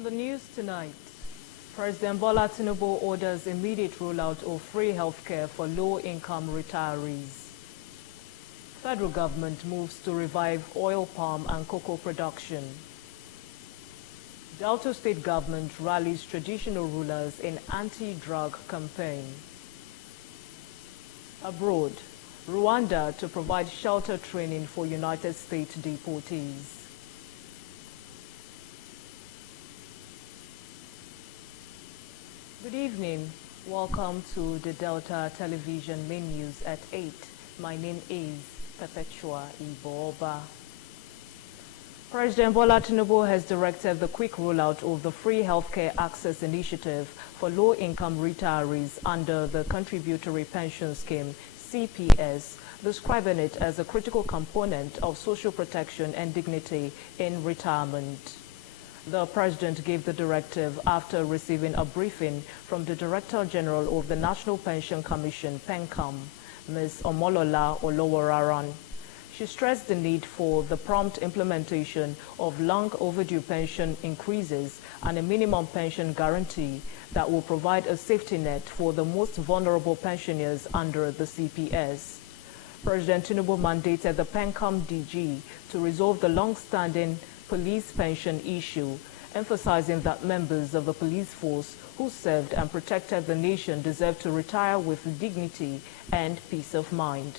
On the news tonight, President Bola Tinubu orders immediate rollout of free healthcare for low-income retirees. Federal government moves to revive oil palm and cocoa production. Delta State government rallies traditional rulers in anti-drug campaign. Abroad, Rwanda to provide shelter training for United States deportees. Good evening. Welcome to the Delta Television main news at 8. My name is Perpetua Iboba. President Bola Tinubu has directed the quick rollout of the Free Healthcare Access Initiative for low-income retirees under the Contributory Pension Scheme, CPS, describing it as a critical component of social protection and dignity in retirement. The President gave the directive after receiving a briefing from the Director General of the National Pension Commission, PENCOM, Ms. Omolola Olowararan. She stressed the need for the prompt implementation of long overdue pension increases and a minimum pension guarantee that will provide a safety net for the most vulnerable pensioners under the CPS. President Tinubu mandated the PENCOM DG to resolve the long-standing police pension issue, emphasizing that members of the police force who served and protected the nation deserve to retire with dignity and peace of mind.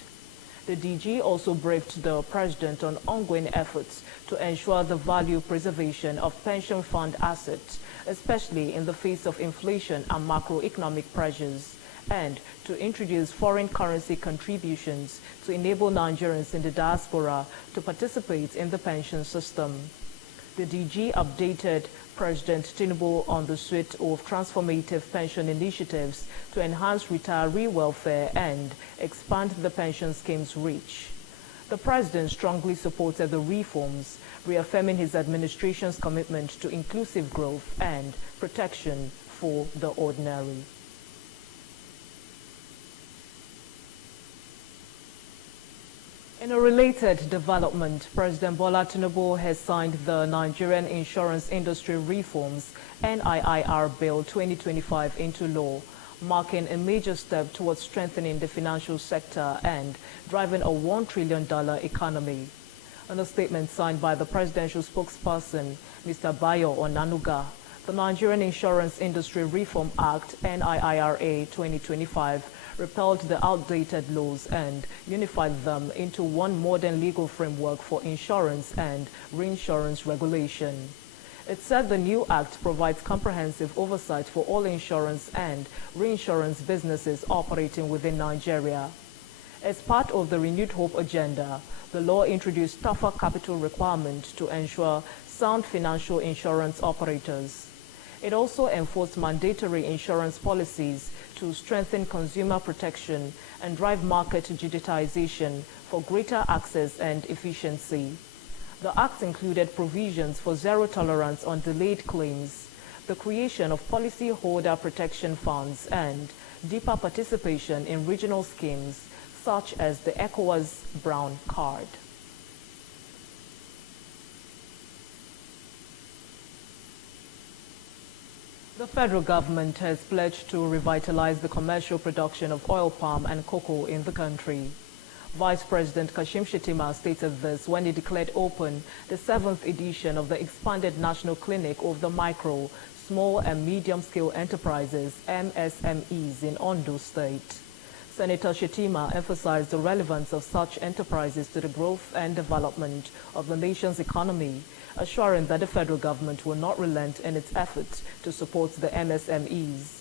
The DG also briefed the President on ongoing efforts to ensure the value preservation of pension fund assets, especially in the face of inflation and macroeconomic pressures, and to introduce foreign currency contributions to enable Nigerians in the diaspora to participate in the pension system. The DG updated President Tinubu on the suite of transformative pension initiatives to enhance retiree welfare and expand the pension scheme's reach. The President strongly supported the reforms, reaffirming his administration's commitment to inclusive growth and protection for the ordinary. In a related development, President Bola Tinubu has signed the Nigerian Insurance Industry Reforms NIIR Bill 2025 into law, marking a major step towards strengthening the financial sector and driving a $1 trillion economy. In a statement signed by the presidential spokesperson, Mr. Bayo Onanuga, the Nigerian Insurance Industry Reform Act NIIRA 2025 repealed the outdated laws and unified them into one modern legal framework for insurance and reinsurance regulation. It said the new act provides comprehensive oversight for all insurance and reinsurance businesses operating within Nigeria. As part of the Renewed Hope agenda, the law introduced tougher capital requirements to ensure sound financial insurance operators. It also enforced mandatory insurance policies to strengthen consumer protection and drive market digitization for greater access and efficiency. The act included provisions for zero tolerance on delayed claims, the creation of policyholder protection funds, and deeper participation in regional schemes such as the ECOWAS Brown Card. The federal government has pledged to revitalize the commercial production of oil palm and cocoa in the country. Vice President Kashim Shettima stated this when he declared open the 7th edition of the expanded National Clinic of the Micro, Small and Medium-Scale Enterprises, MSMEs, in Ondo State. Senator Shettima emphasized the relevance of such enterprises to the growth and development of the nation's economy, assuring that the federal government will not relent in its efforts to support the MSMEs.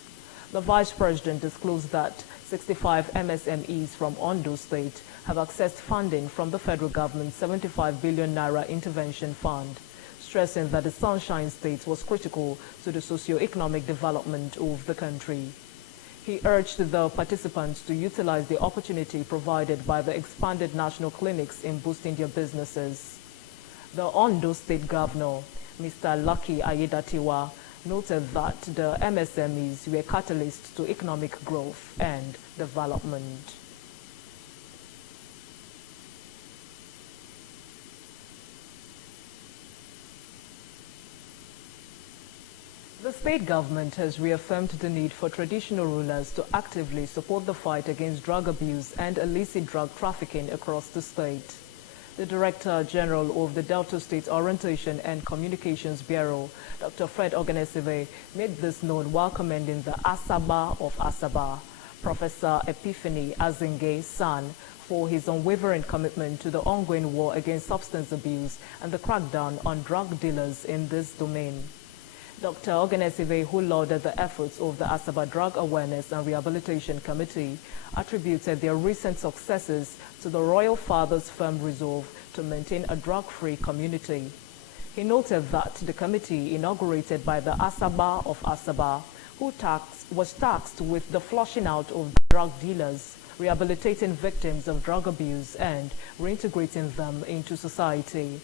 The Vice President disclosed that 65 MSMEs from Ondo State have accessed funding from the federal government's 75 billion naira intervention fund, stressing that the Sunshine State was critical to the socio-economic development of the country. He urged the participants to utilize the opportunity provided by the expanded national clinics in boosting their businesses. The Ondo State Governor, Mr. Lucky Ayedatiwa, noted that the MSMEs were catalysts to economic growth and development. The state government has reaffirmed the need for traditional rulers to actively support the fight against drug abuse and illicit drug trafficking across the state. The Director General of the Delta State Orientation and Communications Bureau, Dr. Fred Ogenesive, made this known while commending the Asaba of Asaba, Professor Epiphany Azinge San, for his unwavering commitment to the ongoing war against substance abuse and the crackdown on drug dealers in this domain. Dr. Ogenesive, who lauded the efforts of the Asaba Drug Awareness and Rehabilitation Committee, attributed their recent successes to the Royal Father's firm resolve to maintain a drug-free community. He noted that the committee, inaugurated by the Asaba of Asaba, was tasked with the flushing out of drug dealers, rehabilitating victims of drug abuse, and reintegrating them into society.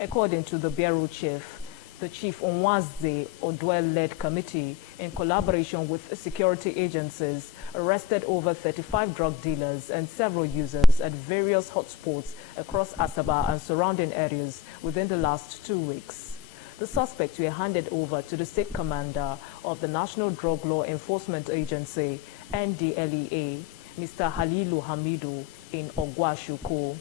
According to the Bureau Chief, the Chief Onwaze Odwell-led committee, in collaboration with security agencies, arrested over 35 drug dealers and several users at various hotspots across Asaba and surrounding areas within the last 2 weeks. The suspects were handed over to the State Commander of the National Drug Law Enforcement Agency, NDLEA, Mr. Halilu Hamidu, in Ogwashuku.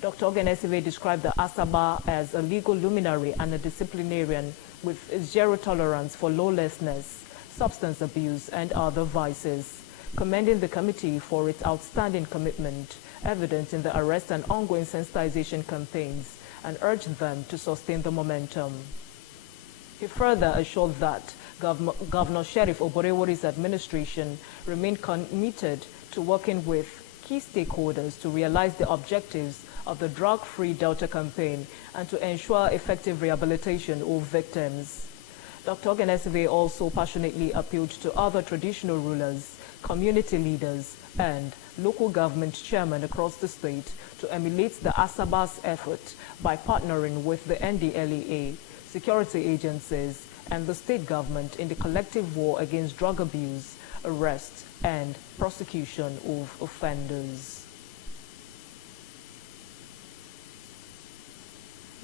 Dr. Ogenesive described the Asaba as a legal luminary and a disciplinarian with zero tolerance for lawlessness, substance abuse, and other vices, commending the committee for its outstanding commitment, evident in the arrest and ongoing sensitization campaigns, and urged them to sustain the momentum. He further assured that Governor Sheriff Oborewori's administration remained committed to working with key stakeholders to realize the objectives of the drug-free Delta campaign and to ensure effective rehabilitation of victims. Dr. Ogenesive also passionately appealed to other traditional rulers, community leaders, and local government chairmen across the state to emulate the Asaba's effort by partnering with the NDLEA, security agencies, and the state government in the collective war against drug abuse, arrest, and prosecution of offenders.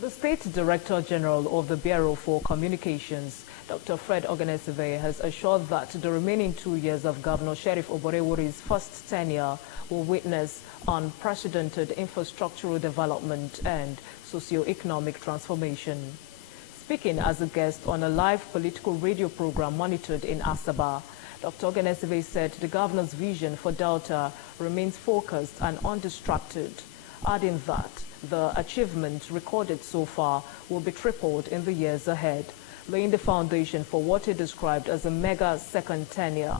The State Director General of the Bureau for Communications, Dr. Fred Ogenesive, has assured that the remaining 2 years of Governor Sheriff Oborewori's first tenure will witness unprecedented infrastructural development and socio-economic transformation. Speaking as a guest on a live political radio program monitored in Asaba, Dr. Ogenesive said the governor's vision for Delta remains focused and undistracted, adding that the achievement recorded so far will be tripled in the years ahead, laying the foundation for what he described as a mega second tenure.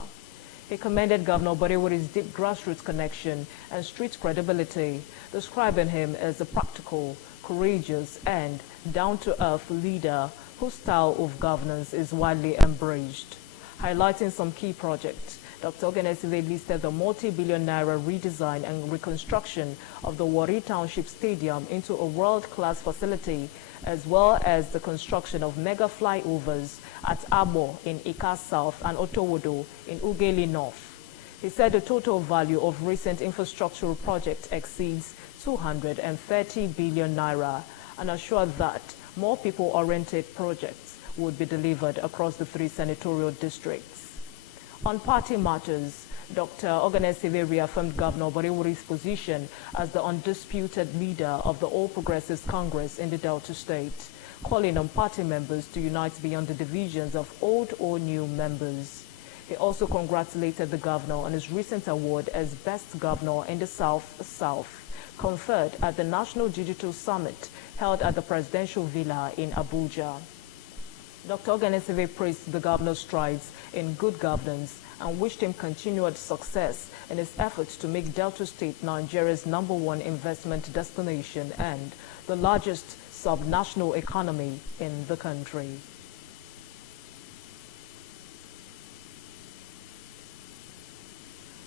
He commended Governor Oborewori's deep grassroots connection and street credibility, describing him as a practical, courageous, and down-to-earth leader whose style of governance is widely embraced. Highlighting some key projects, Dr. Ogenesive listed the multi-billion naira redesign and reconstruction of the Warri Township Stadium into a world-class facility, as well as the construction of mega flyovers at Abo in Ika South and Otowodo in Ugeli North. He said the total value of recent infrastructural projects exceeds 230 billion naira and assured that more people-oriented projects would be delivered across the 3 senatorial districts. On party matters, Dr. Ogenesive reaffirmed Governor Oborewori's position as the undisputed leader of the All Progressives Congress in the Delta State, calling on party members to unite beyond the divisions of old or new members. He also congratulated the governor on his recent award as Best Governor in the South, conferred at the National Digital Summit held at the Presidential Villa in Abuja. Dr. Ogenesive praised the governor's strides in good governance and wished him continued success in his efforts to make Delta State Nigeria's #1 investment destination and the largest sub-national economy in the country.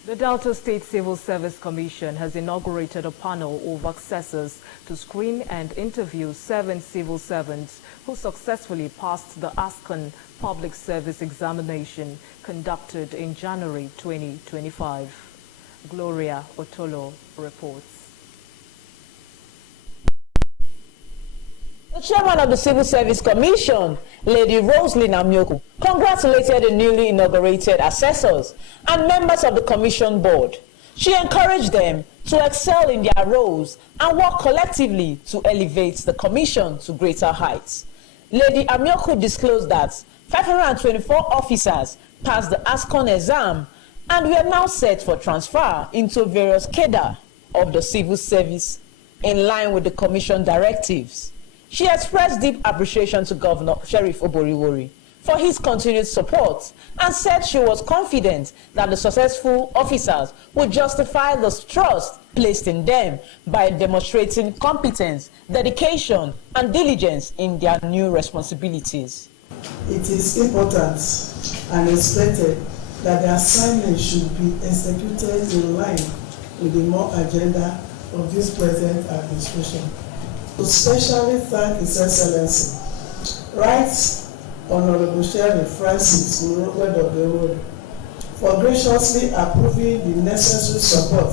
The Delta State Civil Service Commission has inaugurated a panel of accessors to screen and interview 7 civil servants who successfully passed the ASCON Public Service Examination conducted in January 2025. Gloria Otolo reports. The Chairman of the Civil Service Commission, Lady Roselyn Amioku, congratulated the newly inaugurated assessors and members of the Commission board. She encouraged them to excel in their roles and work collectively to elevate the Commission to greater heights. Lady Amioku disclosed that 524 officers passed the ASCON exam and were now set for transfer into various cadre of the civil service in line with the Commission directives. She expressed deep appreciation to Governor Sheriff Oboriwori for his continued support and said she was confident that the successful officers would justify the trust placed in them by demonstrating competence, dedication, and diligence in their new responsibilities. It is important and expected that the assignment should be executed in line with the more agenda of this present administration. To especially thank His Excellency, Right Honorable Sheriff Francis Urogwedo for graciously approving the necessary support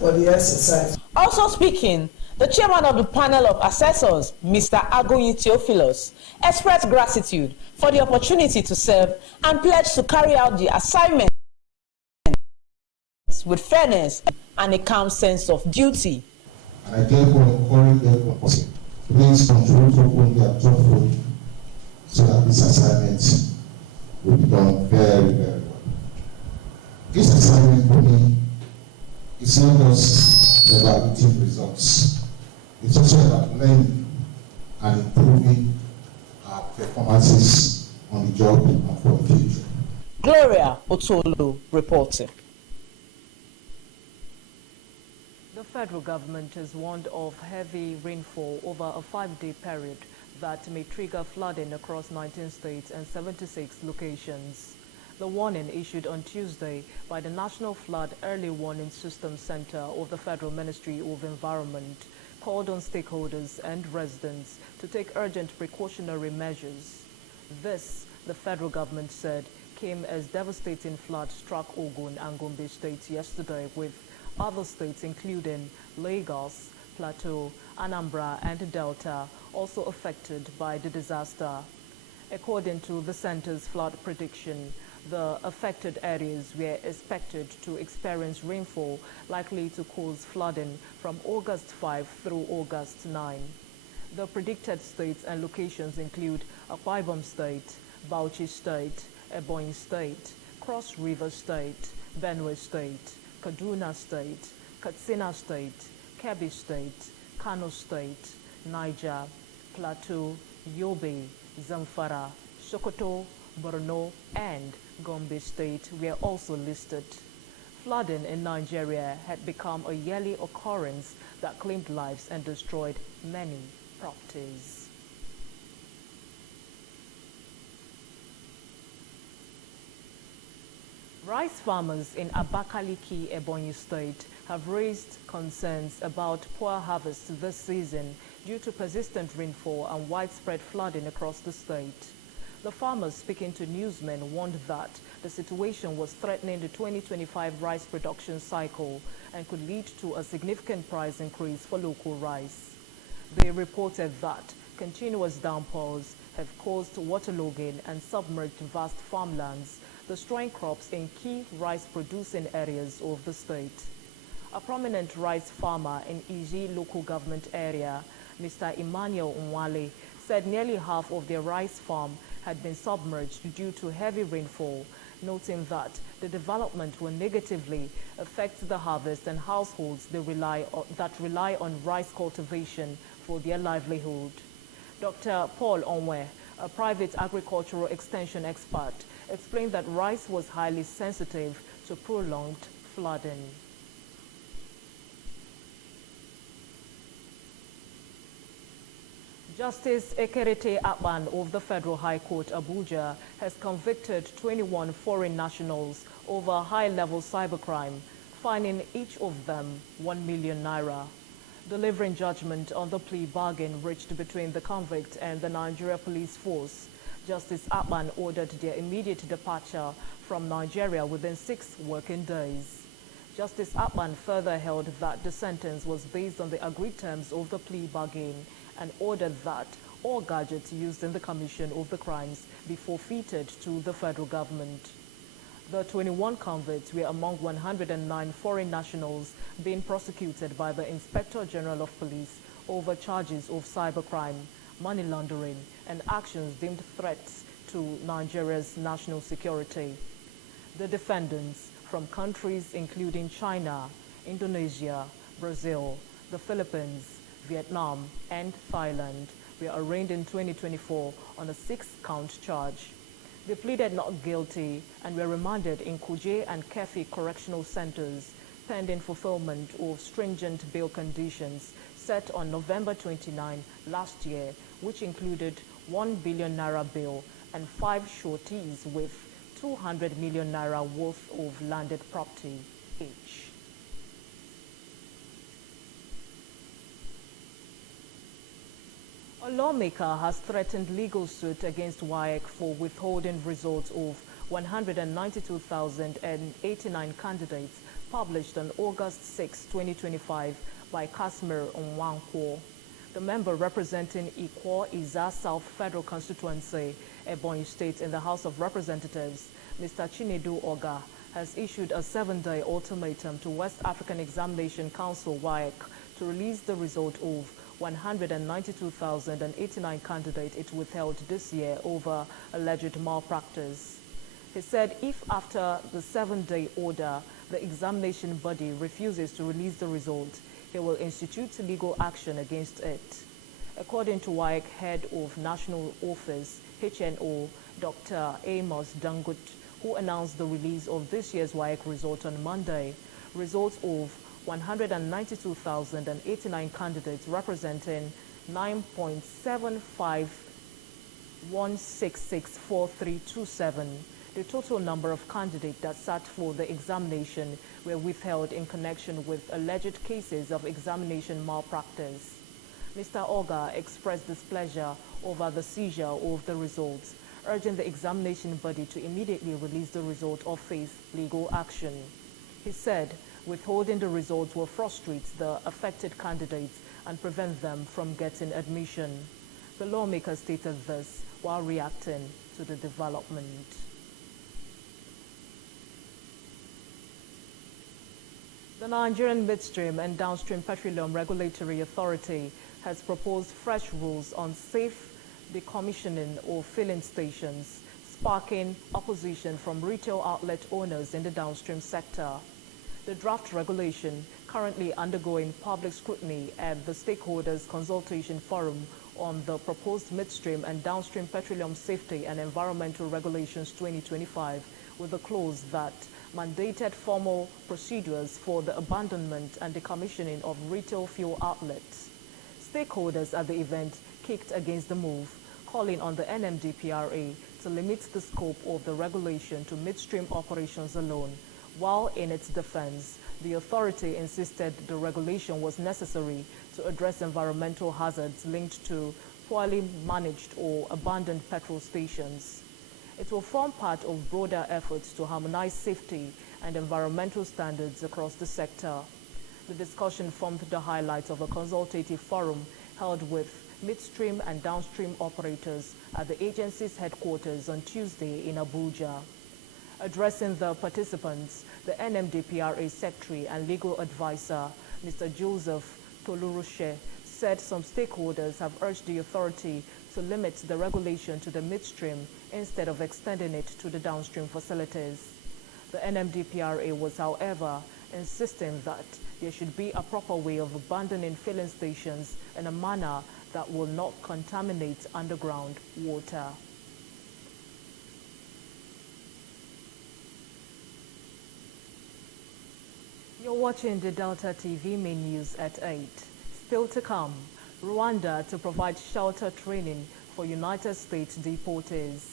for the exercise. Also speaking, the chairman of the panel of assessors, Mr. Agoyi Theophilus, expressed gratitude for the opportunity to serve and pledged to carry out the assignment with fairness and a calm sense of duty. I therefore encourage them to please control to open their phone so that this assignment will be done very, very well. This assignment for me is not just evaluating results, it's also about learning and improving our performances on the job and for the future. Gloria Otolo reporting. The federal government has warned of heavy rainfall over a 5-day period that may trigger flooding across 19 states and 76 locations. The warning issued on Tuesday by the National Flood Early Warning System Center of the Federal Ministry of Environment called on stakeholders and residents to take urgent precautionary measures. This, the federal government said, came as devastating flood struck Ogun and Gombe states yesterday, with other states including Lagos, Plateau, Anambra and Delta also affected by the disaster. According to the center's flood prediction, the affected areas were expected to experience rainfall likely to cause flooding from August 5 through August 9. The predicted states and locations include Akwa Ibom State, Bauchi State, Ebonyi State, Cross River State, Benue State, Kaduna State, Katsina State, Kebbi State, Kano State, Niger, Plateau, Yobe, Zamfara, Sokoto, Borno, and Gombe State were also listed. Flooding in Nigeria had become a yearly occurrence that claimed lives and destroyed many properties. Rice farmers in Abakaliki, Ebonyi State have raised concerns about poor harvest this season due to persistent rainfall and widespread flooding across the state. The farmers speaking to newsmen warned that the situation was threatening the 2025 rice production cycle and could lead to a significant price increase for local rice. They reported that continuous downpours have caused waterlogging and submerged vast farmlands, destroying crops in key rice-producing areas of the state. A prominent rice farmer in Iji local government area, Mr. Emmanuel Nwale, said nearly half of their rice farm had been submerged due to heavy rainfall, noting that the development will negatively affect the harvest and households that rely on rice cultivation for their livelihood. Dr. Paul Onwe, a private agricultural extension expert, explained that rice was highly sensitive to prolonged flooding. Justice Ekerete Akpan of the Federal High Court, Abuja, has convicted 21 foreign nationals over high-level cybercrime, fining each of them 1 million naira. Delivering judgment on the plea bargain reached between the convict and the Nigeria Police Force, Justice Akpan ordered their immediate departure from Nigeria within 6 working days. Justice Akpan further held that the sentence was based on the agreed terms of the plea bargain and ordered that all gadgets used in the commission of the crimes be forfeited to the federal government. The 21 convicts were among 109 foreign nationals being prosecuted by the Inspector General of Police over charges of cybercrime, money laundering, and actions deemed threats to Nigeria's national security. The defendants from countries including China, Indonesia, Brazil, the Philippines, Vietnam, and Thailand were arraigned in 2024 on a 6-count charge. They pleaded not guilty and were remanded in Kuje and Kefi correctional centers pending fulfillment of stringent bail conditions set on November 29 last year, which included 1 billion naira bail and 5 sureties with 200 million naira worth of landed property each. A lawmaker has threatened legal suit against WAEC for withholding results of 192,089 candidates published on August 6, 2025 by Casimir Nwankwo. The member representing Ikwo Iza South Federal Constituency, Ebonyi State in the House of Representatives, Mr. Chinedu Oga, has issued a 7-day ultimatum to West African Examination Council WAEC to release the result of 192,089 candidates it withheld this year over alleged malpractice. He said if after the 7-day order, the examination body refuses to release the result, he will institute legal action against it. According to WAEC Head of National Office, HNO, Dr. Amos Dangut, who announced the release of this year's WAEC result on Monday, results of 192,089 candidates representing 9.751664,327. The total number of candidates that sat for the examination were withheld in connection with alleged cases of examination malpractice. Mr. Oga expressed displeasure over the seizure of the results, urging the examination body to immediately release the result or face legal action. He said withholding the results will frustrate the affected candidates and prevent them from getting admission. The lawmaker stated this while reacting to the development. The Nigerian Midstream and Downstream Petroleum Regulatory Authority has proposed fresh rules on safe decommissioning of filling stations, sparking opposition from retail outlet owners in the downstream sector. The draft regulation, currently undergoing public scrutiny at the Stakeholders Consultation Forum on the proposed Midstream and Downstream Petroleum Safety and Environmental Regulations 2025, with a clause that mandated formal procedures for the abandonment and decommissioning of retail fuel outlets. Stakeholders at the event kicked against the move, calling on the NMDPRA to limit the scope of the regulation to midstream operations alone, while in its defense, the authority insisted the regulation was necessary to address environmental hazards linked to poorly managed or abandoned petrol stations. It will form part of broader efforts to harmonize safety and environmental standards across the sector. The discussion formed the highlights of a consultative forum held with midstream and downstream operators at the agency's headquarters on Tuesday in Abuja. Addressing the participants, the NMDPRA Secretary and Legal Advisor, Mr. Joseph Tolurushe, said some stakeholders have urged the authority to limit the regulation to the midstream instead of extending it to the downstream facilities. The NMDPRA was, however, insisting that there should be a proper way of abandoning filling stations in a manner that will not contaminate underground water. You're watching the Delta TV main news at 8. Still to come, Rwanda to provide shelter training for United States deportees.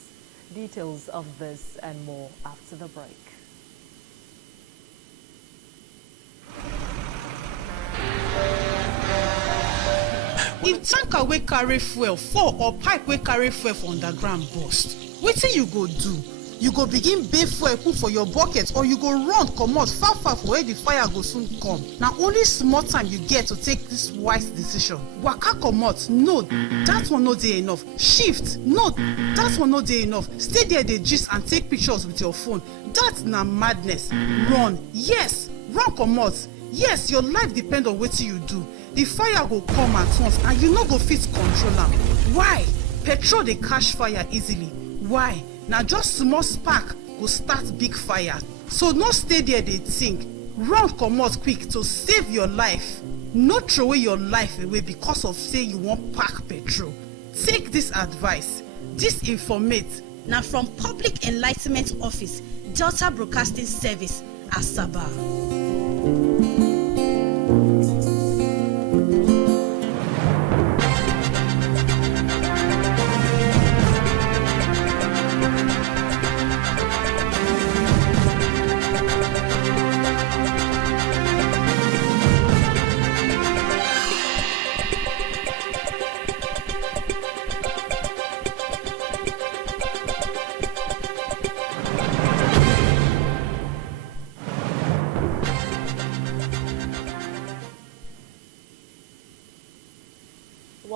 Details of this and more after the break. If tanker wey carry fuel fall or pipe wey carry fuel for underground burst, wetin you go do? you go begin bae fuel put for your bucket, or you go run comot far far for where the fire go soon come. Na only small time you get to take this wise decision. Waka comot, no, that one no dey enough. Shift, no, that one no dey enough. Stay there dey gist and take pictures with your phone. That na madness. Run, yes, run comot. Yes, your life depend on wetin you do. The fire go come at once and you no go fit control am. Why? Petrol dey catch fire easily. Why? Na just small spark go start big fire. So no stay there dey think. Run comot quick to save your life. No throway your life away because of say you wan pack petrol. Take this advice. This informate na from Public Enlightenment Office, Delta Broadcasting Service, Asaba.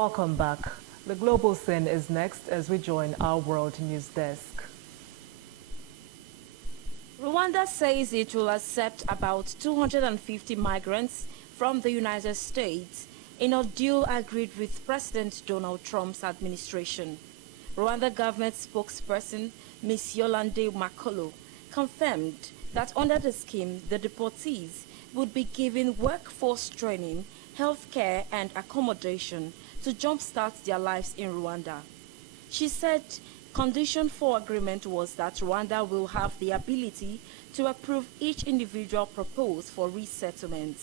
Welcome back. The Global Scene is next as we join our World News Desk. Rwanda says it will accept about 250 migrants from the United States in a deal agreed with President Donald Trump's administration. Rwanda government spokesperson Ms. Yolande Makolo confirmed that under the scheme, the deportees would be given workforce training, healthcare and accommodation to jumpstart their lives in Rwanda. She said condition for agreement was that Rwanda will have the ability to approve each individual proposed for resettlement.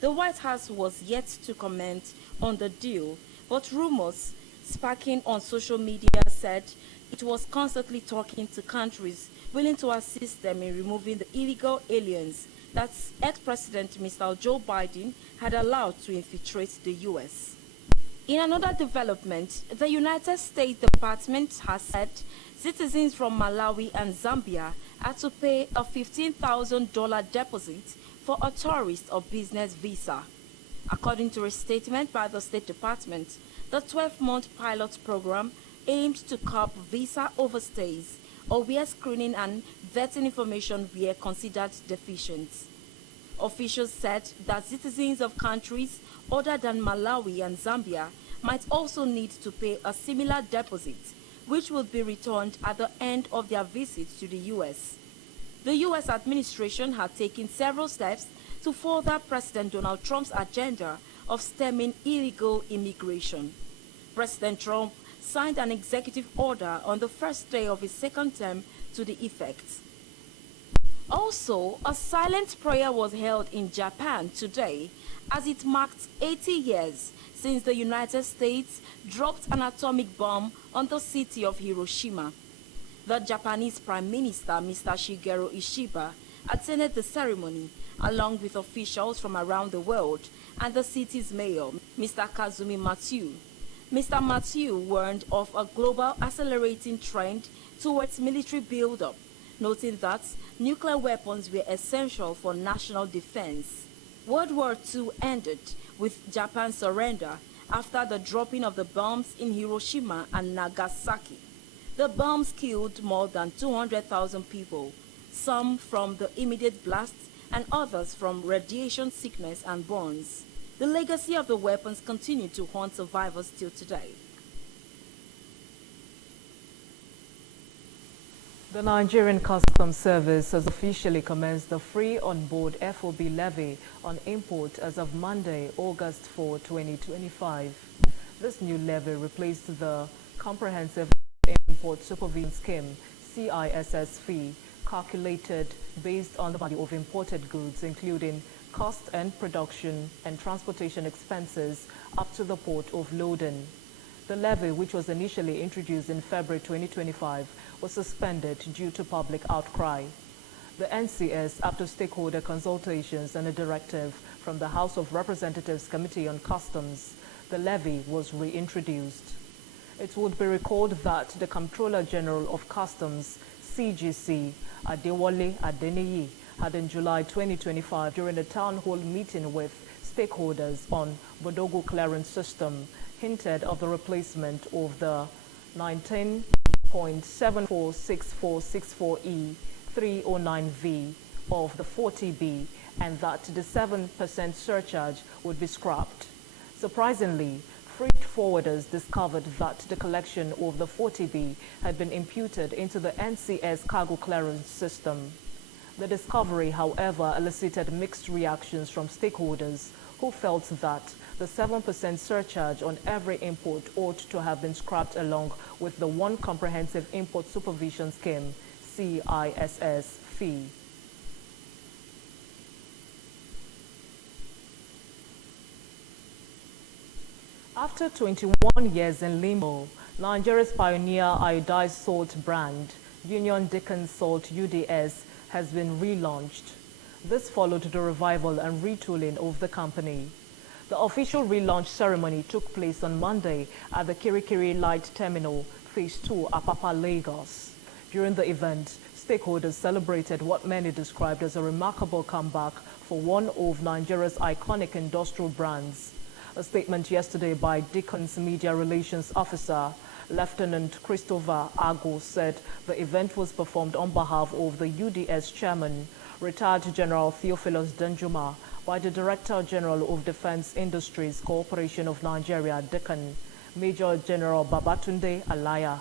The White House was yet to comment on the deal, but rumors sparking on social media said it was constantly talking to countries willing to assist them in removing the illegal aliens that ex-President Mr. Joe Biden had allowed to infiltrate the U.S. In another development, the United States Department has said citizens from Malawi and Zambia are to pay a $15,000 deposit for a tourist or business visa. According to a statement by the State Department, the 12-month pilot program aims to curb visa overstays or where screening and vetting information were considered deficient. Officials said that citizens of countries other than Malawi and Zambia might also need to pay a similar deposit, which would be returned at the end of their visit to the U.S. The U.S. administration had taken several steps to further President Donald Trump's agenda of stemming illegal immigration. President Trump signed an executive order on the first day of his second term to the effect. Also, a silent prayer was held in Japan today as it marked 80 years since the United States dropped an atomic bomb on the city of Hiroshima. The Japanese Prime Minister, Mr. Shigeru Ishiba, attended the ceremony along with officials from around the world and the city's mayor, Mr. Kazumi Matsu. Mr. Matsu warned of a global accelerating trend towards military buildup, noting that nuclear weapons were essential for national defense. World War II ended with Japan's surrender after the dropping of the bombs in Hiroshima and Nagasaki. The bombs killed more than 200,000 people, some from the immediate blasts and others from radiation sickness and burns. The legacy of the weapons continue to haunt survivors till today. The Nigerian Customs Service has officially commenced the free on-board FOB levy on import as of Monday, August 4, 2025. This new levy replaced the Comprehensive Import Supervision Scheme, CISS fee, calculated based on the value of imported goods, including cost and production and transportation expenses up to the port of loading. The levy, which was initially introduced in February 2025, was suspended due to public outcry. The NCS, after stakeholder consultations and a directive from the House of Representatives Committee on Customs, the levy was reintroduced. It would be recalled that the Comptroller General of Customs CGC Adewale Adeniyi had in July 2025 during a town hall meeting with stakeholders on Bodogu clearance system hinted of the replacement of the 19.746464E 309V of the 40B and that the 7% surcharge would be scrapped. Surprisingly, freight forwarders discovered that the collection of the 40B had been imputed into the NCS cargo clearance system. The discovery, however, elicited mixed reactions from stakeholders who felt that the 7% surcharge on every import ought to have been scrapped along with the One Comprehensive Import Supervision Scheme, CISS, fee. After 21 years in limbo, Nigeria's pioneer iodized salt brand, Union Dickon Salt UDS, has been relaunched. This followed the revival and retooling of the company. The official relaunch ceremony took place on Monday at the Kirikiri Light Terminal, Phase 2, Apapa, Lagos. During the event, stakeholders celebrated what many described as a remarkable comeback for one of Nigeria's iconic industrial brands. A statement yesterday by Dickon's Media Relations Officer, Lieutenant Christopher Ago, said the event was performed on behalf of the UDS chairman, retired General Theophilus Danjuma, by the Director General of Defense Industries Corporation of Nigeria, Dickon, Major General Babatunde Alaya.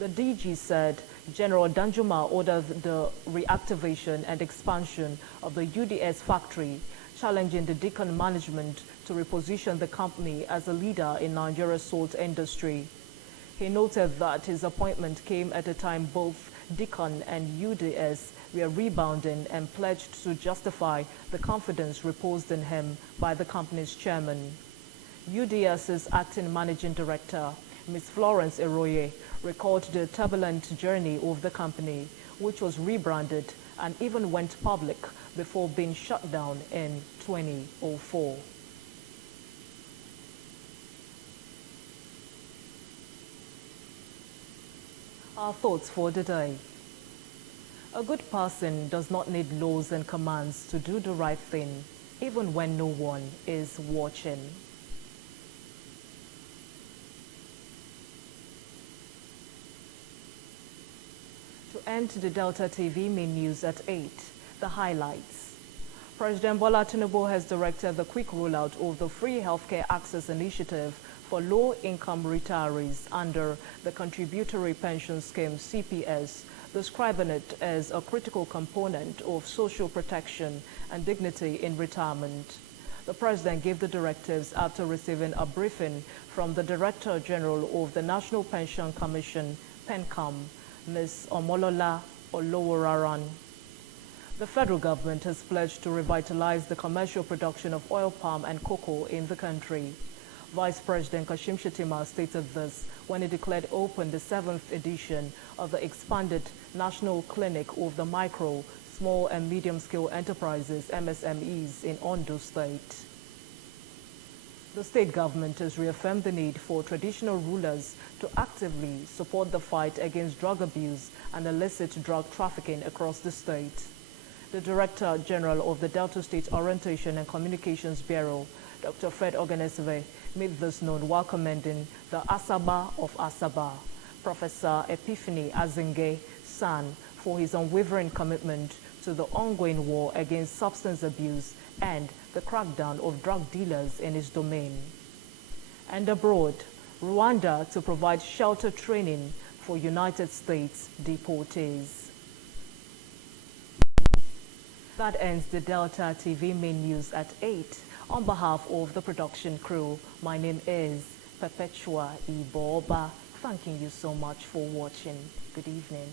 The DG said General Danjuma ordered the reactivation and expansion of the UDS factory, challenging the Dickon management to reposition the company as a leader in Nigeria's salt industry. He noted that his appointment came at a time both Dickon and UDS were rebounding and pledged to justify the confidence reposed in him by the company's chairman. UDS's acting managing director, Ms. Florence Eroye, recalled the turbulent journey of the company, which was rebranded and even went public before being shut down in 2004. Our thoughts for the day. A good person does not need laws and commands to do the right thing, even when no one is watching. To end the Delta TV main news at 8, the highlights. President Bola Tinubu has directed the quick rollout of the Free Healthcare Access Initiative for low-income retirees under the Contributory Pension Scheme, CPS, describing it as a critical component of social protection and dignity in retirement. The President gave the directives after receiving a briefing from the Director General of the National Pension Commission, PENCOM, Ms. Omolola Oloworaran. The federal government has pledged to revitalize the commercial production of oil palm and cocoa in the country. Vice President Kashim Shettima stated this when he declared open the 7th edition of the expanded National Clinic of the Micro, Small and Medium-Scale Enterprises, MSMEs, in Ondo State. The state government has reaffirmed the need for traditional rulers to actively support the fight against drug abuse and illicit drug trafficking across the state. The Director General of the Delta State Orientation and Communications Bureau, Dr. Fred Oganeseve, made this known while commending the Asaba of Asaba, Professor Epiphany Azenge San, for his unwavering commitment to the ongoing war against substance abuse and the crackdown of drug dealers in his domain. And abroad, Rwanda to provide shelter training for United States deportees. That ends the Delta TV main news at 8. On behalf of the production crew, my name is Perpetua Iboba. Thanking you so much for watching. Good evening.